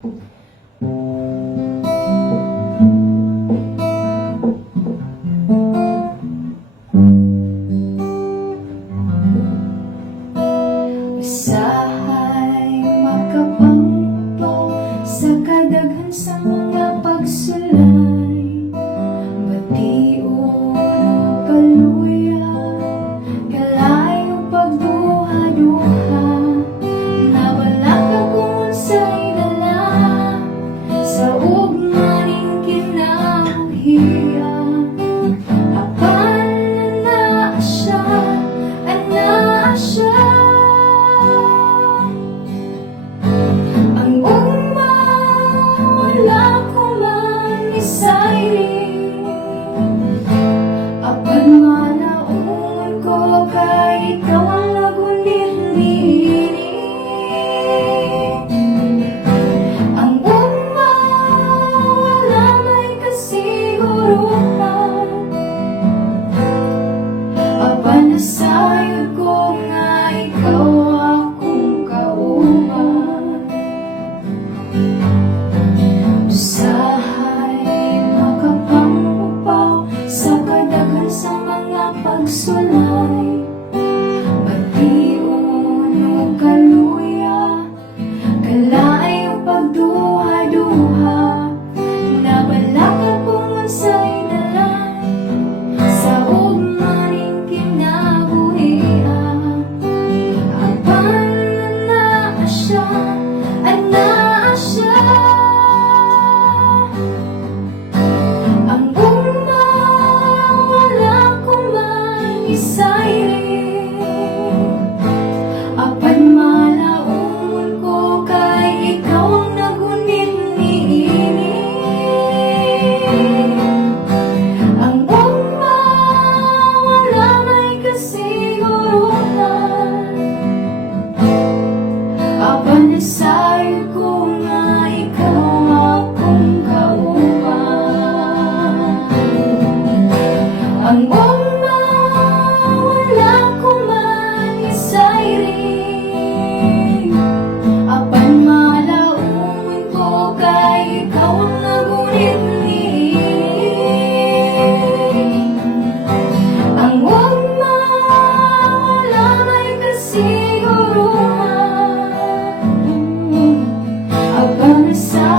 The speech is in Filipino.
Usahay makapangpaw sa kadaghan sa mga pagsulay, bation o kaluya, kalayo pagduha-duha, na wala ka kung unsay dala sa ugmaning kinabuhiya. Apan ana siya, ana siya. Ang ugma wala ko man isayri, apan malaungon ko kay ikaw ang nagunit-nini. Ang ugma wala may kasiguruhan, apan nasayod ko nga ikaw akong kauban. Usahay makapangpaw sa kadaghan sa mga pagsulay, bation o kaluya, kalayo pagduha-duha, na wala ka kung unsay dala sa ugmaning kinabuhiya. Apan ana siya, ana siya. Ang ugma wala ko man isayri, apan malaungon ko kay ikaw ang nagunit-nini. Ang ugma wala may kasiguruhan, apan nasayod ko nga ikaw akong kauban. Ang ugma wala ko man isayri, apan malaungon ko kay ikaw ang nagunit-nini. Ang ugma wala may kasiguruhan, apan nasayod